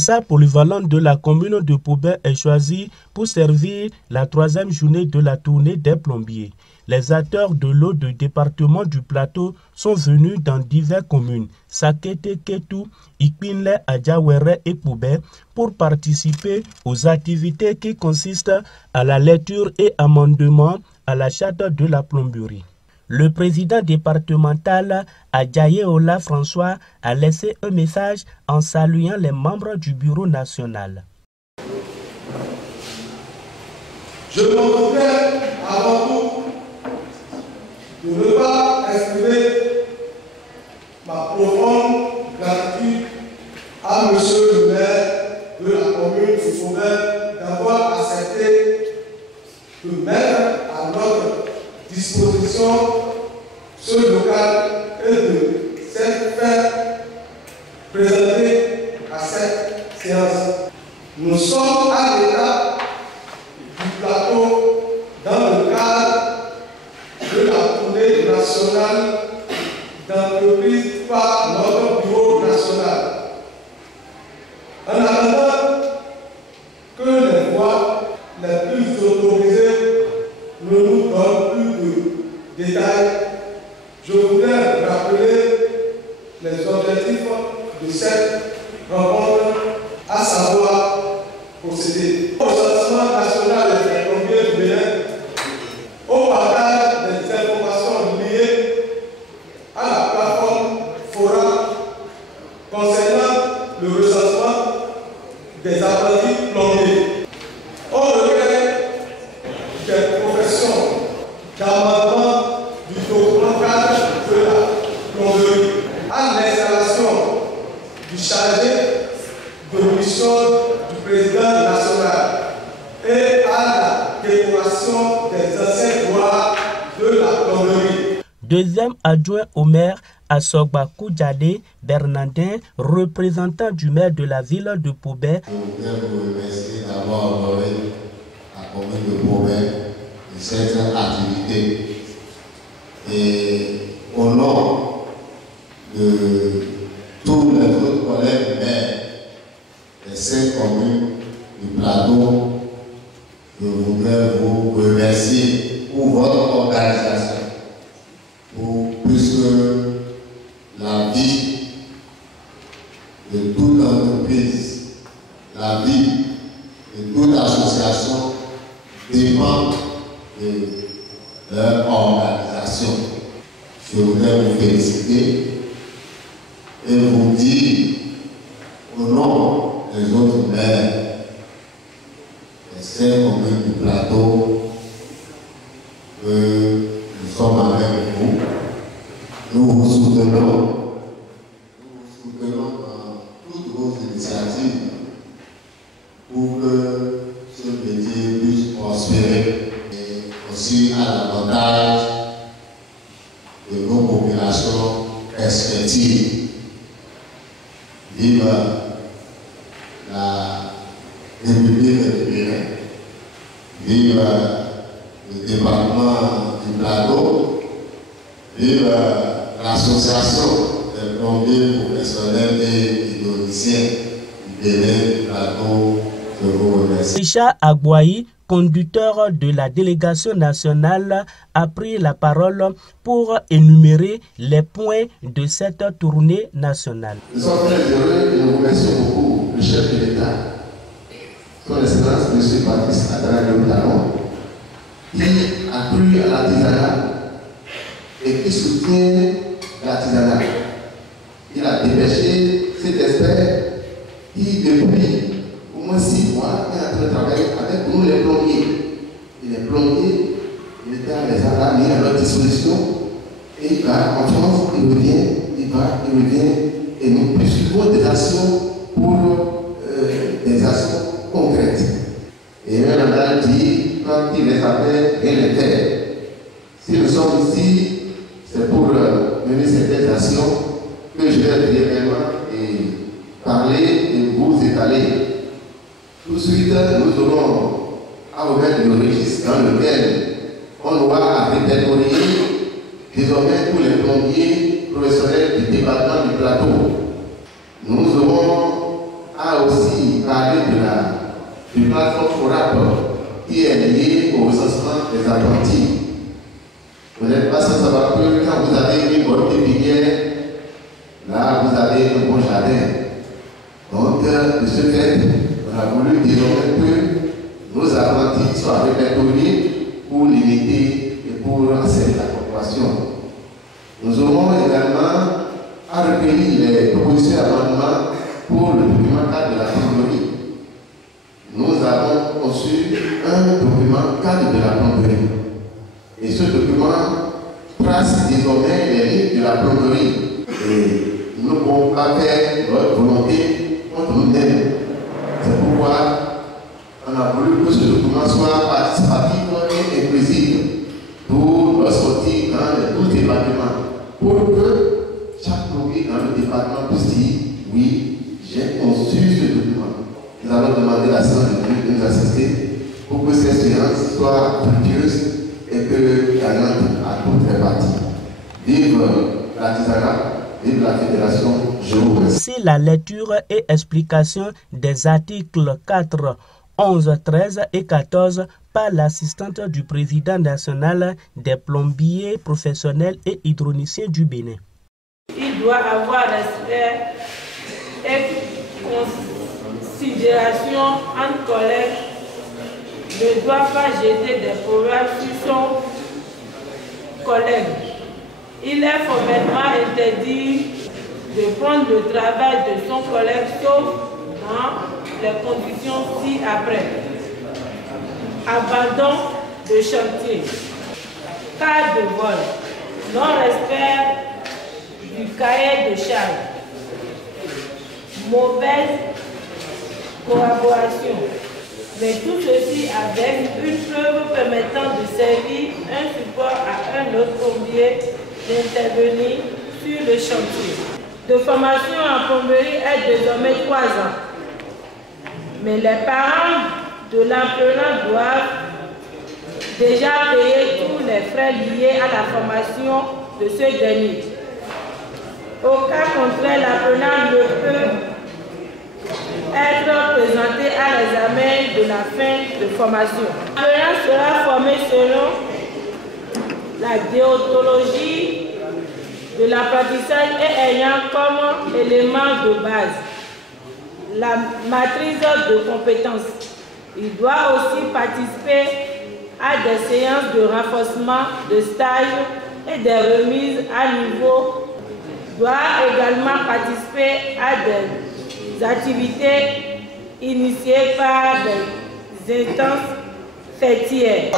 Salle polyvalente de la commune de Poubert est choisie pour servir la 3e journée de la tournée des plombiers. Les acteurs de l'eau du département du Plateau sont venus dans diverses communes, Sakete, Ketou, Ipinle, Adjawere et Poubert, pour participer aux activités qui consistent à la lecture et amendement à la charte de la plomberie. Le président départemental Adjayeola François a laissé un message en saluant les membres du bureau national. Je m'en voudrais avant tout de ne pas exprimer ma profonde gratitude à monsieur le maire de la commune de Poubert d'avoir accepté de mettre à notre disposition ce local et de s'être fait présenter à cette séance. Nous sommes à l'étape du plateau dans le cadre de la tournée nationale d'entreprise par notre bureau national. En attendant que les voies les plus autorisées ne nous donnent plus de détails, je voudrais rappeler les objectifs de cette rencontre, à savoir procéder au recensement national des plombiers du Bénin, au partage des informations liées à la plateforme FORA concernant le recensement des apprentis plombiers, au regret des professions d'amendement du document cadre de la plomberie, à l'installation du chargé de mission du président national et à la décoration des anciens gloires de la plomberie. Deuxième adjoint au maire, Assogba Koudjade Bernardin, représentant du maire de la ville de Poubert. Je voudrais vous remercier d'avoir honoré la commune de Poubert de cette activité. Et au nom de tous les autres collègues maires des 5 communes du plateau, je voudrais vous remercier pour votre organisation, puisque la vie de toute entreprise, la vie de toute association dépend de leur organisation. Je voudrais vous féliciter et vous dire au nom des autres maires des 5 communes du plateau que nous sommes avec vous. Nous vous soutenons dans toutes vos initiatives pour que ce métier puisse prospérer et aussi à l'avantage de nos populations respectives. Vive la République du Bénin, vive le département du Plateau, vive l'association des plombiers professionnels et hydroniciens du Bénin du Plateau. Je vous remercie. Richard Agboaï, conducteur de la délégation nationale, a pris la parole pour énumérer les points de cette tournée nationale. Nous sommes très heureux et nous remercions beaucoup le chef de l'État, son Excellence M. Patrice Talon, qui a cru à l'artisanat et qui soutient l'artisanat. Il a dépêché cet expert qui, depuis au moins 6 mois, est en train de travailler avec nous les plombiers. Et les plombiers, l'État les a mis à leur disposition et il va en France, il revient, il revient et nous poursuivons des actions pour des actions concrètes. Et même on dit, quand il les appelle, rien ne fait. Si nous sommes ici, c'est pour mener certaines actions que je vais brièvement parler et vous étaler. Tout de suite, nous aurons à remettre le registre dans lequel on aura répertorier désormais tous les plombiers professionnels du département du Plateau. Nous aurons à a aussi parlé du plateforme FORAP qui est lié au recensement des apprentis. Vous n'êtes pas sans savoir que quand vous avez une bonne pépinière, là vous avez un bon jardin. Donc, de ce fait, on a voulu désormais que nos apprentis soient répertoriés pour limiter et pour accélérer la population. Nous aurons également à recueillir les propositions d'amendement pour le document cadre de la plomberie. Nous avons conçu un document cadre de la plomberie. Et ce document trace désormais les lignes de la plomberie. Et nous ne pouvons pas faire notre volonté contre nous-mêmes. C'est pourquoi on a voulu que ce document soit participatif et inclusif pour le sortir dans les 12 départements. Pour que chaque plombier dans le département puisse dire oui, j'ai conçu ce document. Nous allons demander à séance de nous assister pour que cette séance soit fructueuse et que gagnante à toutes les parties. Vive l'artisanat, vive la fédération, je vous remercie. Si la lecture et explication des articles 4, 11, 13 et 14 par l'assistante du président national des plombiers professionnels et hydroniciens du Bénin. Il doit avoir respect et considération entre collègues, ne doit pas jeter des proverbes sur son collègue. Il est formellement interdit de prendre le travail de son collègue sauf dans les conditions ci-après. Abandon de chantier, cas de vol, non-respect du cahier de charge, mauvaise collaboration, mais tout ceci avec une preuve permettant de servir un support à un autre plombier d'intervenir sur le chantier. De formation en plomberie est désormais 3 ans, mais les parents de l'apprenant doivent déjà payer tous les frais liés à la formation de ce dernier. Au cas contraire, l'apprenant ne peut être présenté à l'examen de la fin de formation. L'apprenant sera formé selon la déontologie de l'apprentissage et ayant comme élément de base la matrice de compétences. Il doit aussi participer à des séances de renforcement, de stage et des remises à niveau. Il doit également participer à des activités initiées par des instances fêtières.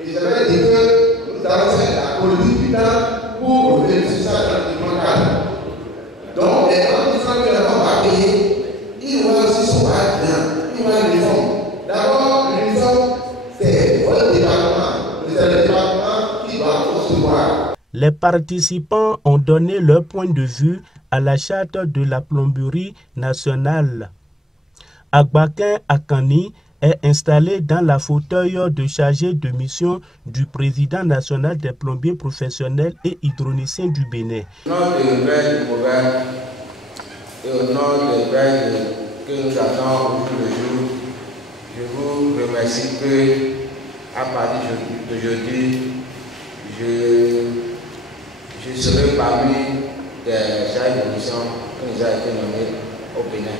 Et j'avais dit que nous avons fait la politique du temps pour Les participants ont donné leur point de vue à la charte de la plomberie nationale. Agbakin Akani est installé dans la fauteuil de chargé de mission du président national des plombiers professionnels et hydroniciens du Bénin. Au nom des maires du gouvernement et au nom des maires que nous attendons au jour le jour, je vous remercie que à partir d'aujourd'hui, je serai parmi des chargés de mission qui nous a été nommés au Bénin.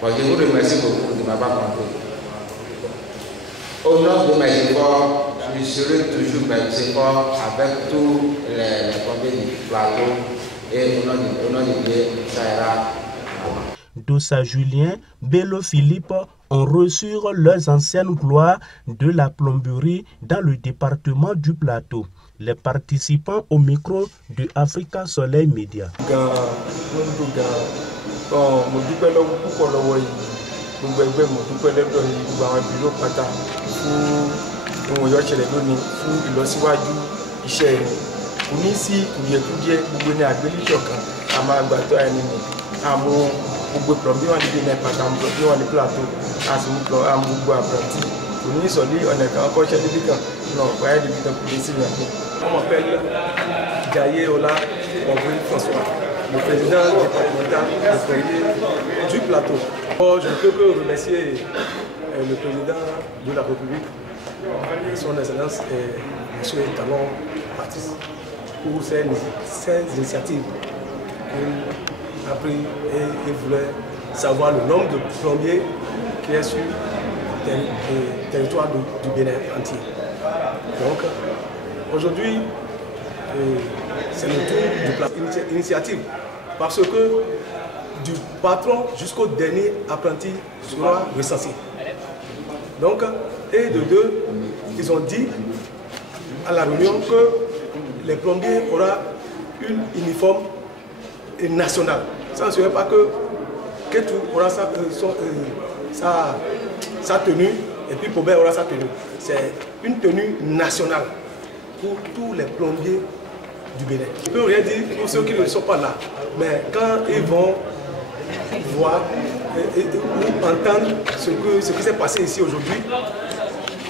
Bon, je vous remercie beaucoup de m'avoir compris. Au nom de mes efforts, je serai toujours mes efforts avec tous les plombiers du plateau et au nom de Dieu, ça ira. Dossa Julien, Bello Philippe ont reçu leurs anciennes gloires de la plomberie dans le département du Plateau. Les participants au micro de Africa Soleil Média. Gbogbo plombier wọn níbi nípa kan plombier wọn ní plateau àti gbogbo apprenti kò ní sọ ní ọ̀nà kan kọ́ṣẹ́ níbi kan náà wáyé níbi kan kò ní sí ìyàpò. On m'appelle Jaye Ola Henri François, le président départemental du plateau. Je ne peux que remercier le président de la République, son excellence M. Talon Baptiste, pour ces initiatives. Après, il voulait savoir le nombre de plombiers qui est sur le territoire du Bénin entier. Donc, aujourd'hui, c'est le tour de l'initiative, parce que du patron jusqu'au dernier apprenti sera recensé. Donc, et de deux, ils ont dit à la réunion que les plombiers auront une uniforme nationale. Ça ne serait pas que tout aura sa tenue et puis Pobert aura sa tenue. C'est une tenue nationale pour tous les plombiers du Bénin. Je ne peux rien dire pour ceux qui ne sont pas là, mais quand ils vont voir ou entendre ce qui s'est passé ici aujourd'hui,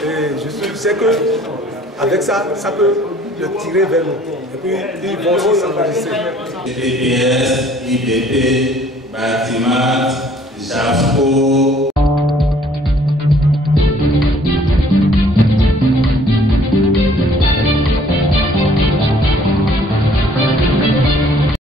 je sais qu'avec ça, ça peut le tirer vers nous. Et puis ils vont aussi s'enregistrer. DPS, IDP, bâtiment, JAFCO,